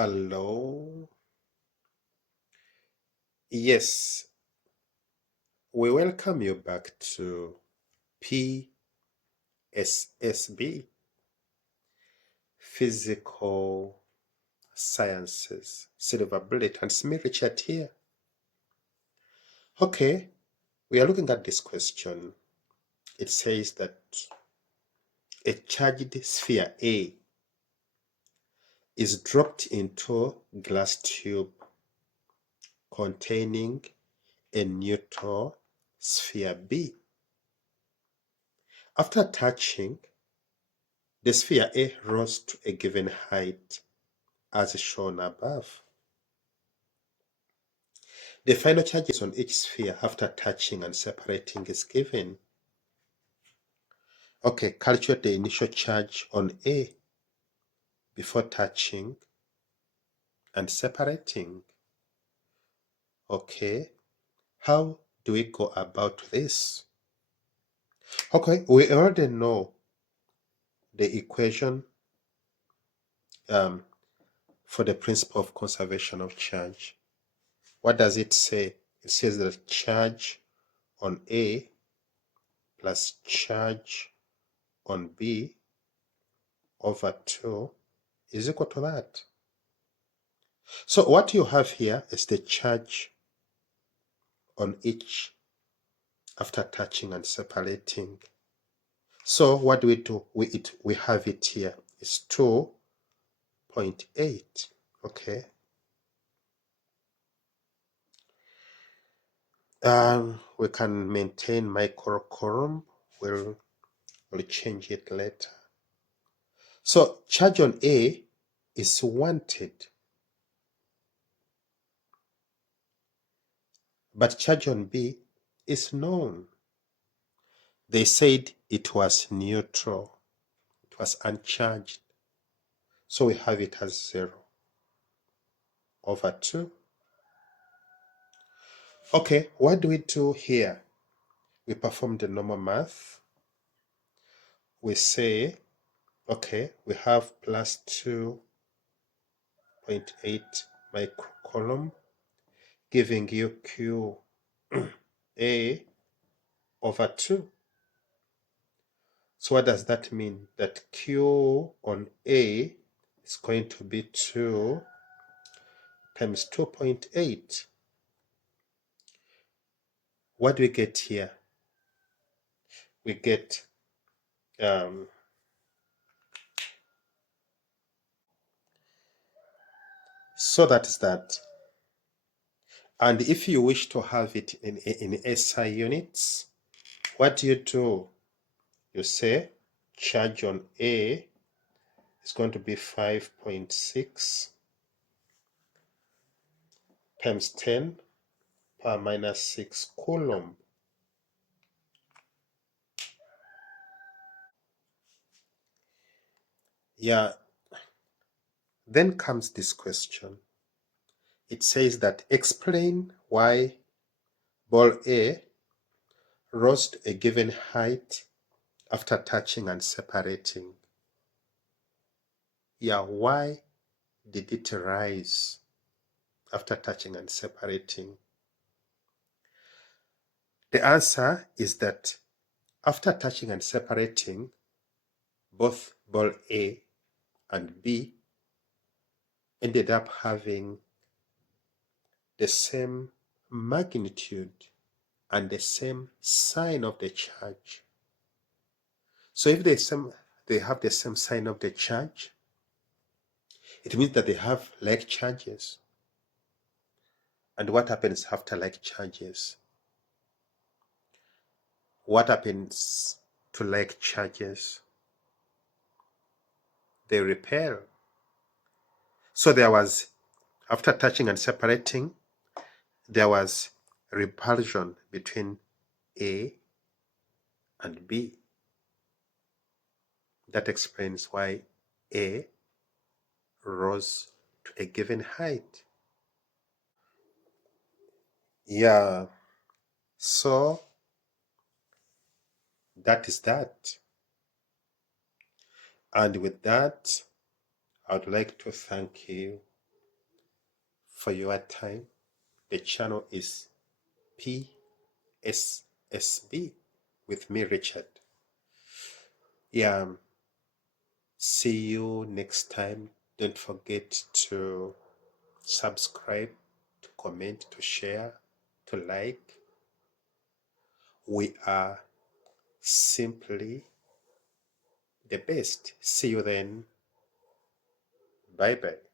Hello. Yes, we welcome you back to PSSB, Physical Sciences, Silver Bullet, and Smith Richard here. Okay, we are looking at this question. It says that a charged sphere A is dropped into a glass tube containing a neutral sphere B. After touching, the sphere A rose to a given height as shown above. The final charges on each sphere after touching and separating is given. Okay, calculate the initial charge on A before touching and separating. Okay, how do we go about this? Okay, we already know the equation for the principle of conservation of charge. What does it say? It says that charge on A plus charge on B over 2 is equal to that. So what you have here is the charge on each after touching and separating. So what do? We have it here. It's 2.8. Okay. We can maintain microcoulomb. We'll change it later. So charge on A is wanted, but charge on B is known. They said it was neutral, it was uncharged. So we have it as 0 over 2. Okay, what do we do here? We perform the normal math. We say, okay, we have plus 2.8 microcoulomb, giving you Q A over 2. So what does that mean? That Q on A is going to be 2 times 2.8. What do we get here? We get so that is that. And if you wish to have it in SI units, what do? You say charge on A is going to be 5.6 times 10 power minus 6 coulomb. Yeah, then comes this question. It says that explain why ball A rose to a given height after touching and separating. Yeah, why did it rise after touching and separating? The answer is that after touching and separating, both ball A and B ended up having the same magnitude and the same sign of the charge. So if they have the same sign of the charge, it means that they have like charges. And what happens after like charges? What happens to like charges? They repel. So there was, after touching and separating, there was repulsion between A and B. That explains why A rose to a given height. Yeah, so that is that. And with that, I would like to thank you for your time. The channel is PSSB with me, Richard. Yeah, see you next time. Don't forget to subscribe, to comment, to share, to like. We are simply the best. See you then. Bye bye.